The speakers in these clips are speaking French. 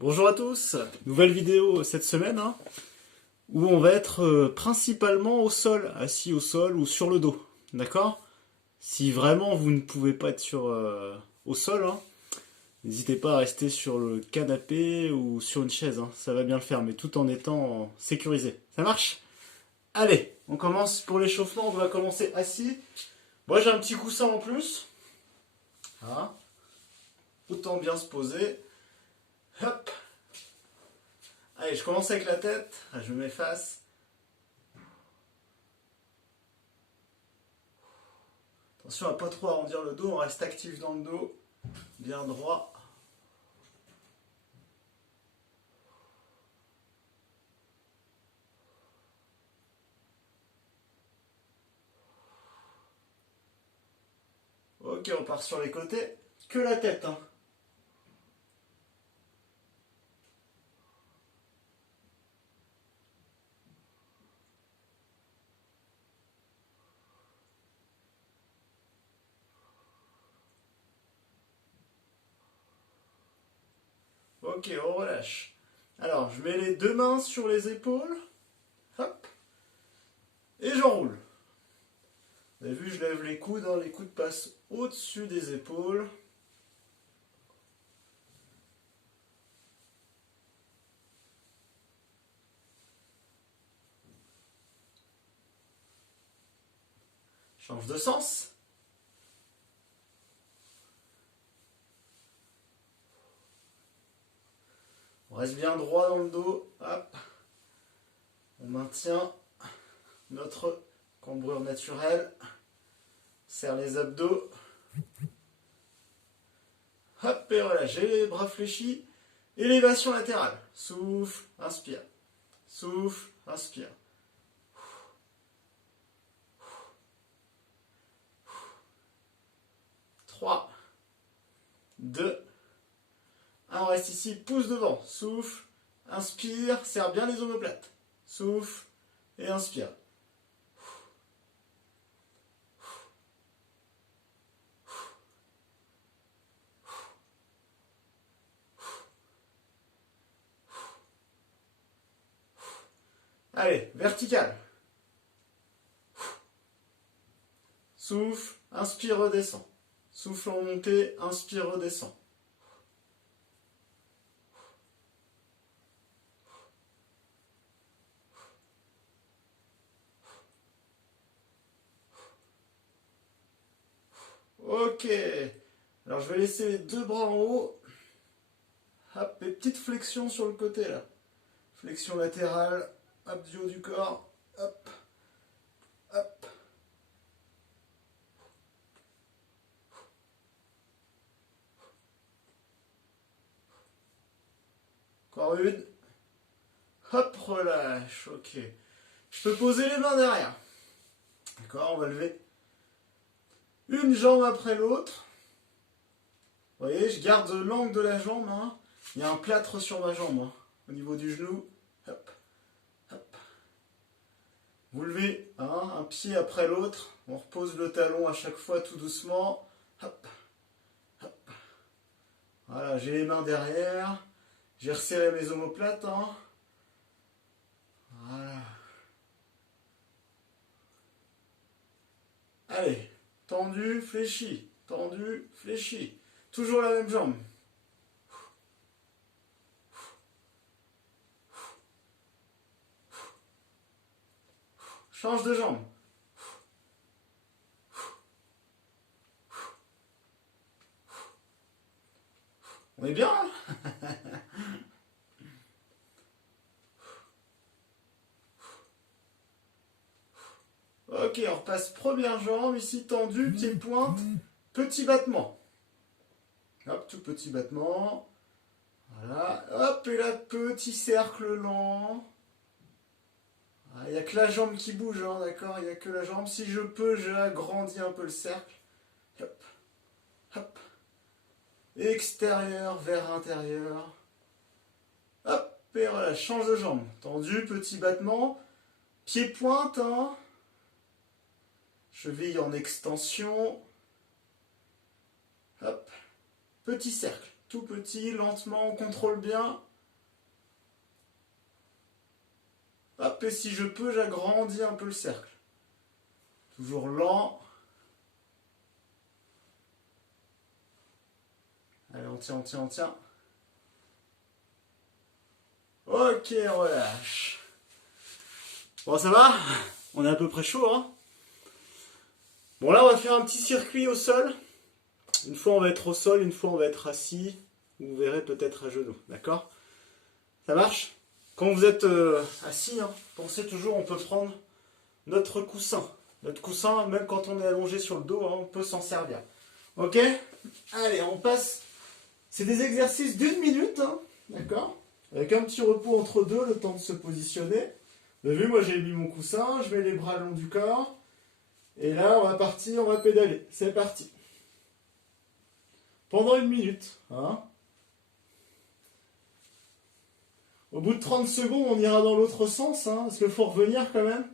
Bonjour à tous, nouvelle vidéo cette semaine où on va être principalement au sol, assis au sol ou sur le dos, d'accord? Si vraiment vous ne pouvez pas être au sol, n'hésitez pas à rester sur le canapé ou sur une chaise, ça va bien le faire, mais tout en étant sécurisé. Ça marche? Allez, on commence pour l'échauffement, on va commencer assis. Moi j'ai un petit coussin en plus, hein. Autant bien se poser. Hop. Allez, je commence avec la tête, je m'efface. Attention à pas trop arrondir le dos, on reste actif dans le dos, bien droit. Ok, on part sur les côtés, que la tête. Ok, on relâche. Alors, je mets les deux mains sur les épaules, hop, et j'enroule. Vous avez vu, je lève les coudes passent au-dessus des épaules. Change de sens. On reste bien droit dans le dos, hop. On maintient notre cambrure naturelle. Serre les abdos. Hop, et relâche. J'ai les bras fléchis. Élévation latérale. Souffle, inspire. Souffle, inspire. 3, 2, 1, on reste ici, pouce devant, souffle, inspire, serre bien les omoplates, souffle et inspire. Allez, vertical. Souffle, inspire, redescend. Souffle en montée, inspire, redescend. Ok. Alors je vais laisser les deux bras en haut. Hop, et petite flexion sur le côté là. Flexion latérale, hop, du haut du corps. Hop, hop. Encore une. Hop, relâche. Ok. Je peux poser les mains derrière. D'accord, on va lever une jambe après l'autre. Vous voyez, je garde l'angle de la jambe. Il y a un plâtre sur ma jambe. Au niveau du genou. Hop, hop. Vous levez un pied après l'autre. On repose le talon à chaque fois tout doucement. Hop, hop. Voilà, j'ai les mains derrière. J'ai resserré mes omoplates. Voilà. Allez, tendu, fléchi. Tendu, fléchi. Toujours la même jambe. Change de jambe. On est bien Ok, on repasse première jambe, ici tendue, pied pointe, petit battement. Hop, tout petit battement. Voilà, hop, et là, petit cercle lent. Il n'y a que la jambe qui bouge, d'accord? Il n'y a que la jambe. Si je peux, j'agrandis un peu le cercle. Hop, hop. Extérieur vers intérieur. Hop, et voilà, change de jambe. Tendu, petit battement. Pied pointe, Cheville en extension. Hop. Petit cercle. Tout petit, lentement, on contrôle bien. Hop, et si je peux, j'agrandis un peu le cercle. Toujours lent. Allez, on tient, on tient, on tient. Ok, on relâche. Bon, ça va? On est à peu près chaud, hein? Bon, là, on va faire un petit circuit au sol. Une fois, on va être au sol, une fois, on va être assis. Vous verrez peut-être à genoux, d'accord? Ça marche? Quand vous êtes assis, hein, pensez toujours, on peut prendre notre coussin. Notre coussin, même quand on est allongé sur le dos, hein, on peut s'en servir. Ok? Allez, on passe. C'est des exercices d'1 minute, hein, d'accord? Avec un petit repos entre deux, le temps de se positionner. Vous avez vu, moi j'ai mis mon coussin, je mets les bras le long du corps. Et là, on va partir, on va pédaler. C'est parti. Pendant 1 minute. Hein. Au bout de 30 secondes, on ira dans l'autre sens, hein, parce qu'il faut revenir quand même.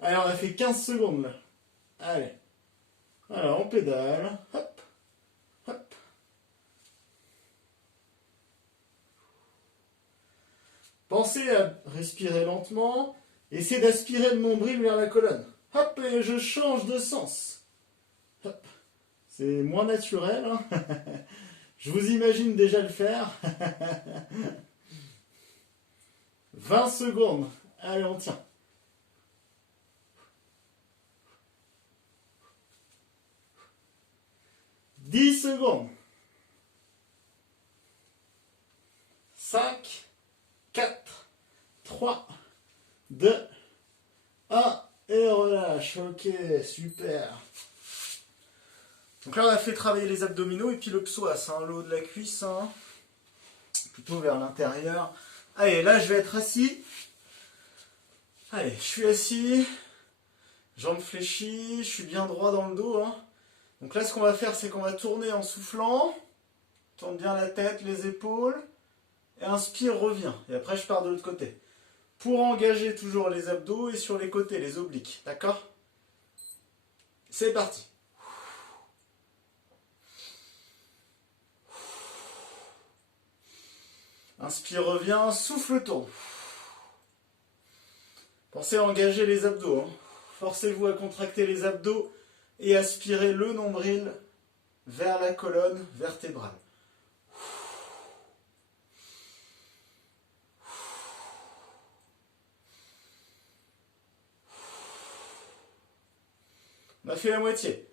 Allez, on a fait 15 secondes là. Allez. Alors, on pédale. Hop. Hop. Pensez à respirer lentement. Essayez d'aspirer le nombril vers la colonne. Hop, et je change de sens. Hop. C'est moins naturel. Hein. Je vous imagine déjà le faire. 20 secondes. Allez, on tient. « 10 secondes. 5, 4, 3, 2, 1. Et relâche. Ok, super. Donc là, on a fait travailler les abdominaux et puis le psoas, hein, le haut de la cuisse, hein, plutôt vers l'intérieur. Allez, là, je vais être assis. Allez, je suis assis. Jambes fléchies, je suis bien droit dans le dos. Hein. Donc là, ce qu'on va faire, c'est qu'on va tourner en soufflant. Tourne bien la tête, les épaules. Et inspire, reviens. Et après, je pars de l'autre côté. Pour engager toujours les abdos et sur les côtés, les obliques. D'accord? C'est parti. Inspire, reviens. Souffle, tourne. Pensez à engager les abdos. Hein. Forcez-vous à contracter les abdos et aspirez le nombril vers la colonne vertébrale. On a fait la moitié.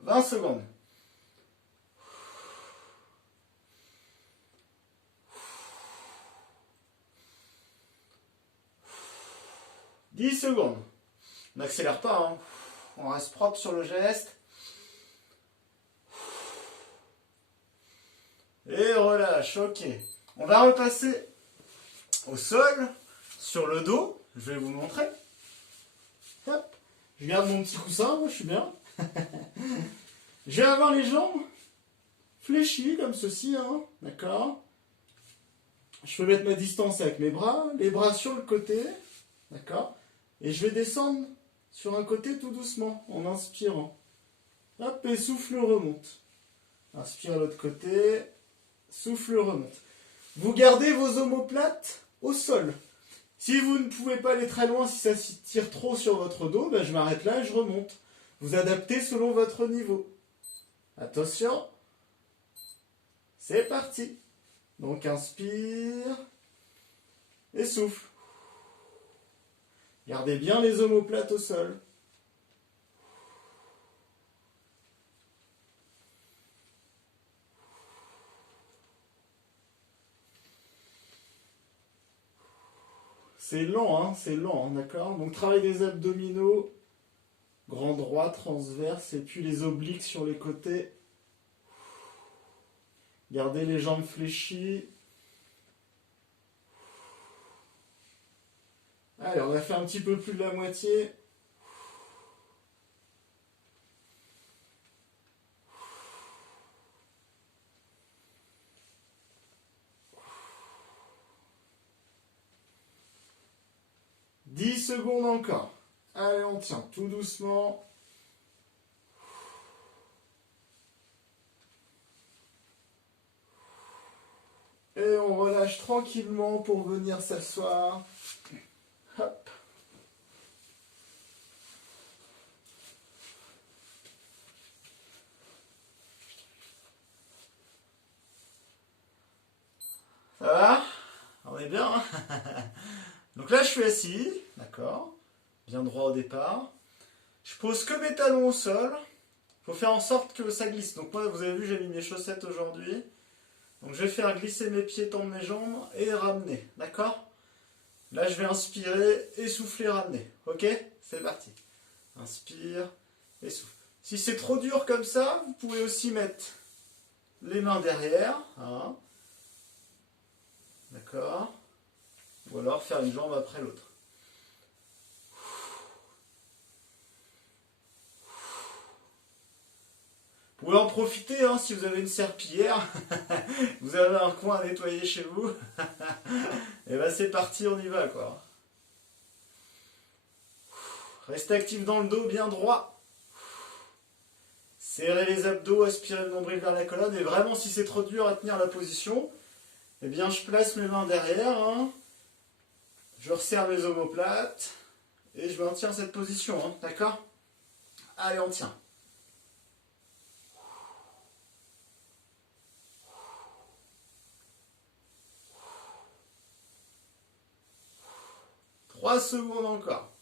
« 20 secondes. « 10 secondes. On n'accélère pas, hein. On reste propre sur le geste. Et relâche, ok. On va repasser au sol, sur le dos. Je vais vous montrer. Hop. Je garde mon petit coussin, moi je suis bien. Je vais avoir les jambes fléchies comme ceci, hein. D'accord. Je peux mettre ma distance avec mes bras, les bras sur le côté, d'accord. Et je vais descendre sur un côté tout doucement, en inspirant. Hop, et souffle, remonte. Inspire l'autre côté, souffle, remonte. Vous gardez vos omoplates au sol. Si vous ne pouvez pas aller très loin, si ça tire trop sur votre dos, ben je m'arrête là et je remonte. Vous adaptez selon votre niveau. Attention. C'est parti. Donc inspire et souffle. Gardez bien les omoplates au sol. C'est lent, hein, d'accord? Donc travail des abdominaux, grand droit, transverse, et puis les obliques sur les côtés. Gardez les jambes fléchies. Allez, on a fait un petit peu plus de la moitié. « 10 secondes encore. Allez, on tient tout doucement. Et on relâche tranquillement pour venir s'asseoir. Hop. Ça va? On est bien, hein? Donc là, je suis assis, d'accord? Bien droit au départ. Je pose que mes talons au sol. Il faut faire en sorte que ça glisse. Donc moi, vous avez vu, j'ai mis mes chaussettes aujourd'hui. Donc je vais faire glisser mes pieds, tendre mes jambes et ramener, d'accord? Là, je vais inspirer, essouffler, ramener. Ok? C'est parti. Inspire, essouffle. Si c'est trop dur comme ça, vous pouvez aussi mettre les mains derrière. Hein. D'accord? Ou alors faire une jambe après l'autre. Vous pouvez en profiter hein, si vous avez une serpillière. Vous avez un coin à nettoyer chez vous. Et ben c'est parti, on y va quoi. Restez actif dans le dos, bien droit. Serrez les abdos, aspirez le nombril vers la colonne. Et vraiment, si c'est trop dur à tenir la position, eh bien je place mes mains derrière. Hein. Je resserre les omoplates. Et je maintiens cette position. Hein, d'accord? Allez, on tient. 3 secondes encore.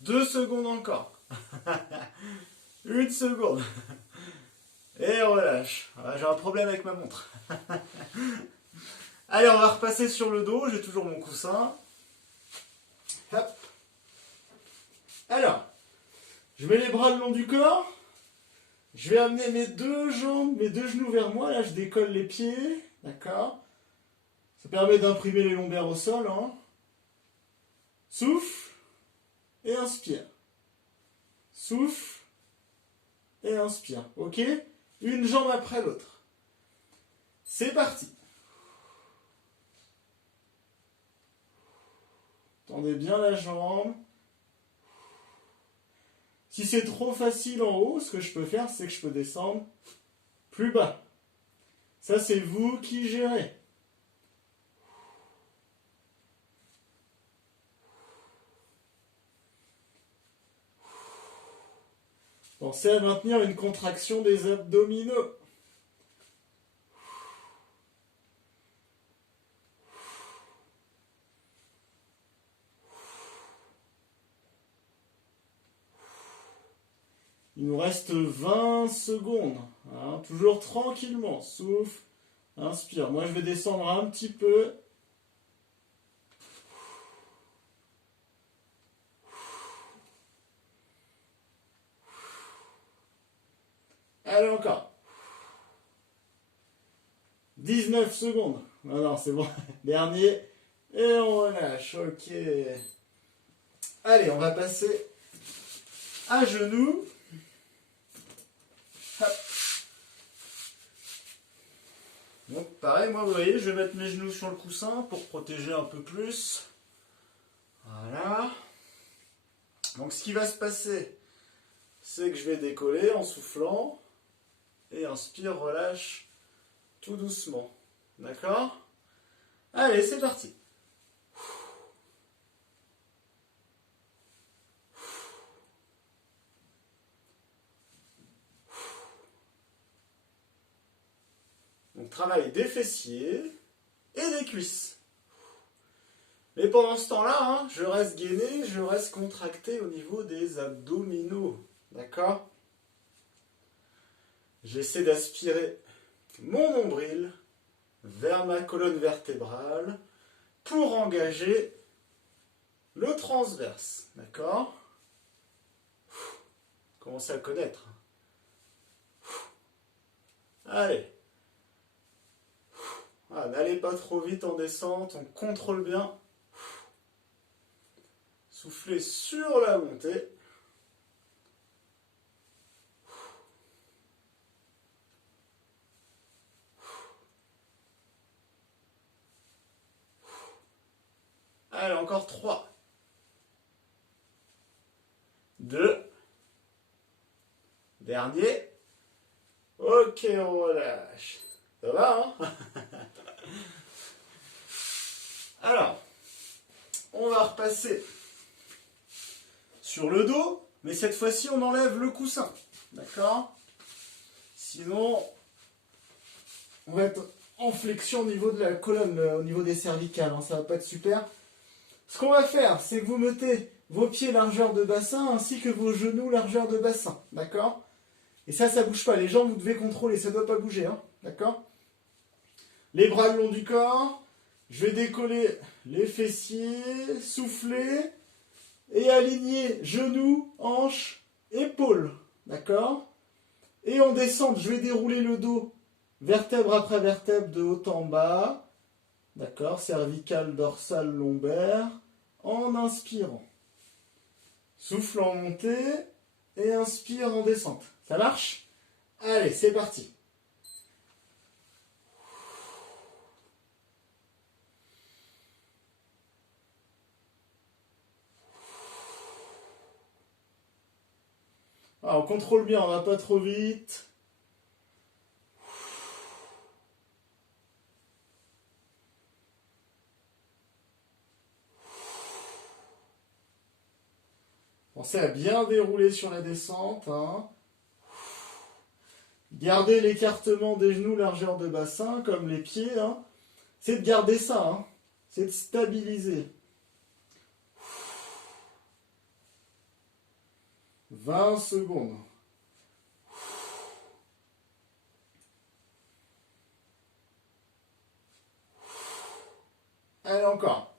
2 secondes encore. 1 seconde. Et on relâche. Ah, j'ai un problème avec ma montre. Allez, on va repasser sur le dos. J'ai toujours mon coussin. Hop. Alors, je mets les bras le long du corps. Je vais amener mes deux jambes, mes deux genoux vers moi. Là, je décolle les pieds. D'accord? Ça permet d'imprimer les lombaires au sol. Hein. Souffle et inspire. Souffle et inspire. Ok? Une jambe après l'autre. C'est parti. Tendez bien la jambe. Si c'est trop facile en haut, ce que je peux faire, c'est que je peux descendre plus bas. Ça, c'est vous qui gérez. Pensez à maintenir une contraction des abdominaux. Il nous reste 20 secondes. Hein, toujours tranquillement. Souffle, inspire. Moi, je vais descendre un petit peu. Allez, encore. 19 secondes. Non, non, c'est bon. Dernier. Et on relâche. Ok. Allez, on va passer à genoux. Hop. Donc pareil, moi vous voyez, je vais mettre mes genoux sur le coussin pour protéger un peu plus. Voilà. Donc ce qui va se passer, c'est que je vais décoller en soufflant. Et inspire, relâche tout doucement. D'accord? Allez, c'est parti. Donc travail des fessiers et des cuisses. Mais pendant ce temps-là, hein, je reste gainé, je reste contracté au niveau des abdominaux. D'accord? J'essaie d'aspirer mon nombril vers ma colonne vertébrale pour engager le transverse. D'accord? Commencez à connaître. Allez. Ah, n'allez pas trop vite en descente, on contrôle bien. Soufflez sur la montée. Allez, encore 3. 2. Dernier. Ok, on relâche. Ça va, hein? Alors, on va repasser sur le dos, mais cette fois-ci, on enlève le coussin. D'accord? Sinon, on va être en flexion au niveau de la colonne, au niveau des cervicales. Hein, ça va pas être super. Ce qu'on va faire, c'est que vous mettez vos pieds largeur de bassin ainsi que vos genoux largeur de bassin. D'accord? Et ça bouge pas. Les jambes, vous devez contrôler. Ça doit pas bouger. Hein, d'accord? Les bras le long du corps. Je vais décoller les fessiers, souffler et aligner genoux, hanches, épaules. D'accord? Et en descente, je vais dérouler le dos, vertèbre après vertèbre, de haut en bas. D'accord? Cervical, dorsal, lombaire. En inspirant. Souffle en montée et inspire en descente. Ça marche? Allez, c'est parti. Alors, on contrôle bien, on va pas trop vite. Pensez à bien dérouler sur la descente. Hein. Gardez l'écartement des genoux, largeur de bassin, comme les pieds. Hein. C'est de garder ça. Hein. C'est de stabiliser. 20 secondes. Allez, encore.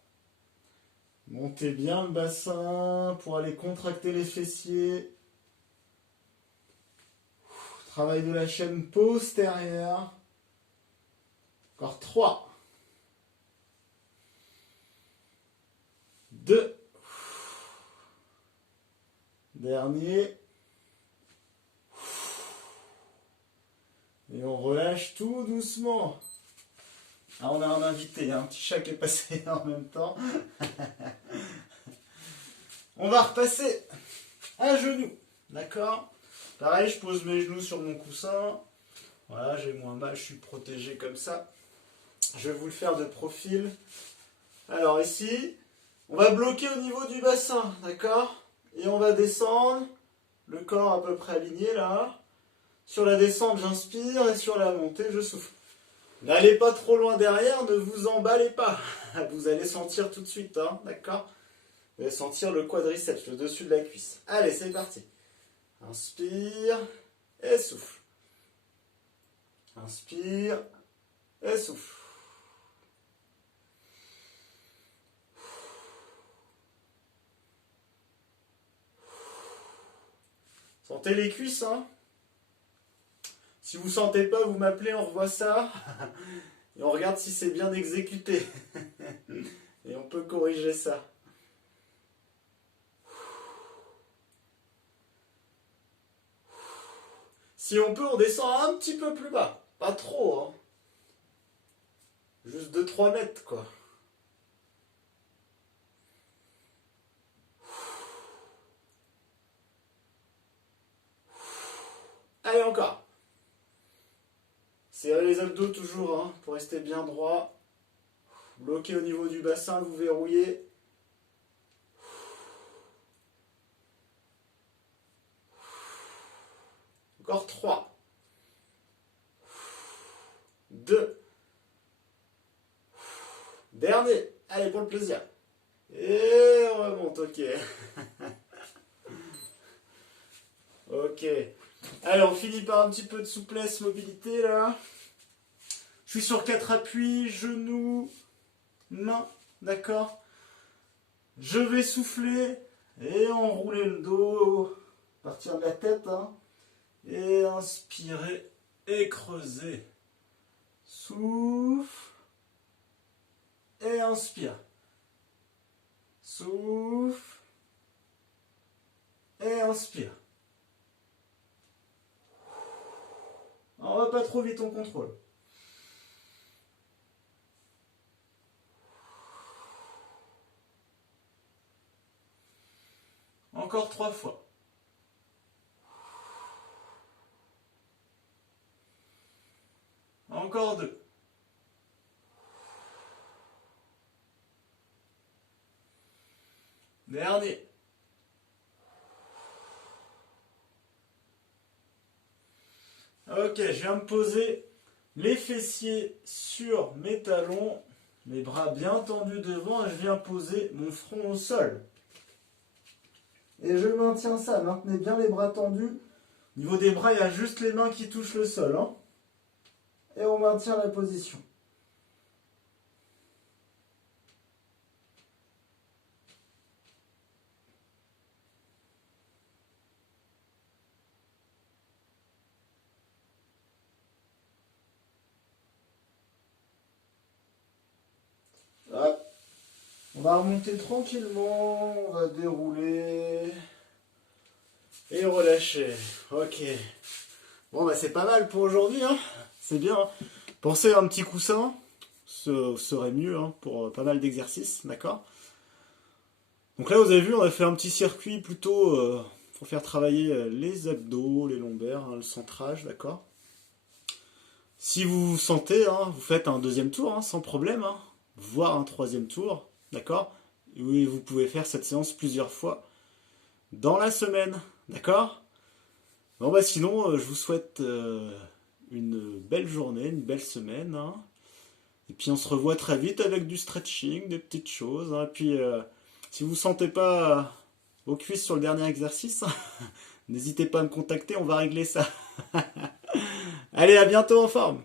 Montez bien le bassin pour aller contracter les fessiers. Travail de la chaîne postérieure. Encore 3. 2. Dernier. Et on relâche tout doucement. Ah, on a un invité, un petit chat qui est passé en même temps. On va repasser à genoux. D'accord? Pareil, je pose mes genoux sur mon coussin. Voilà, j'ai moins mal, je suis protégé comme ça. Je vais vous le faire de profil. Alors ici, on va bloquer au niveau du bassin, d'accord? Et on va descendre, le corps à peu près aligné là. Sur la descente, j'inspire et sur la montée, je souffle. N'allez pas trop loin derrière, ne vous emballez pas. Vous allez sentir tout de suite, hein, d'accord? Vous allez sentir le quadriceps, le dessus de la cuisse. Allez, c'est parti. Inspire et souffle. Inspire et souffle. Sentez les cuisses, hein? Si vous ne sentez pas, vous m'appelez, on revoit ça. Et on regarde si c'est bien exécuté. Et on peut corriger ça. Si on peut, on descend un petit peu plus bas. Pas trop, hein. Juste 2-3 mètres, quoi. Allez, encore. Serrez les abdos toujours, hein, pour rester bien droit. Bloquez au niveau du bassin, vous verrouillez. Encore 3. 2. Dernier. Allez, pour le plaisir. Et on remonte, ok. Ok. Allez, on finit par un petit peu de souplesse, mobilité, là. Je suis sur 4 appuis, genoux, mains, d'accord? Je vais souffler et enrouler le dos, partir de la tête, hein. Et inspirer et creuser. Souffle et inspire. Souffle et inspire. On va pas trop vite, on contrôle. Encore 3 fois. Encore Encore 2. Dernier. Ok, je viens de poser les fessiers sur mes talons, les bras bien tendus devant et je viens poser mon front au sol. Et je maintiens ça, maintenez bien les bras tendus. Au niveau des bras, il y a juste les mains qui touchent le sol, hein. Et on maintient la position. Hop. On va remonter tranquillement, on va dérouler et relâcher. Ok. Bon bah c'est pas mal pour aujourd'hui, hein. C'est bien. Hein. Pensez à un petit coussin, ce serait mieux hein, pour pas mal d'exercices, d'accord. Donc là vous avez vu, on a fait un petit circuit plutôt pour faire travailler les abdos, les lombaires, hein, le centrage, d'accord. Si vous vous sentez, hein, vous faites un deuxième tour, hein, sans problème, hein, voire un troisième tour, d'accord. Oui, vous pouvez faire cette séance plusieurs fois dans la semaine, d'accord. Bon bah sinon, je vous souhaite une belle journée, une belle semaine, hein. Et puis on se revoit très vite avec du stretching, des petites choses, hein. Et puis si vous ne sentez pas vos cuisses sur le dernier exercice, n'hésitez pas à me contacter, on va régler ça. Allez, à bientôt en forme.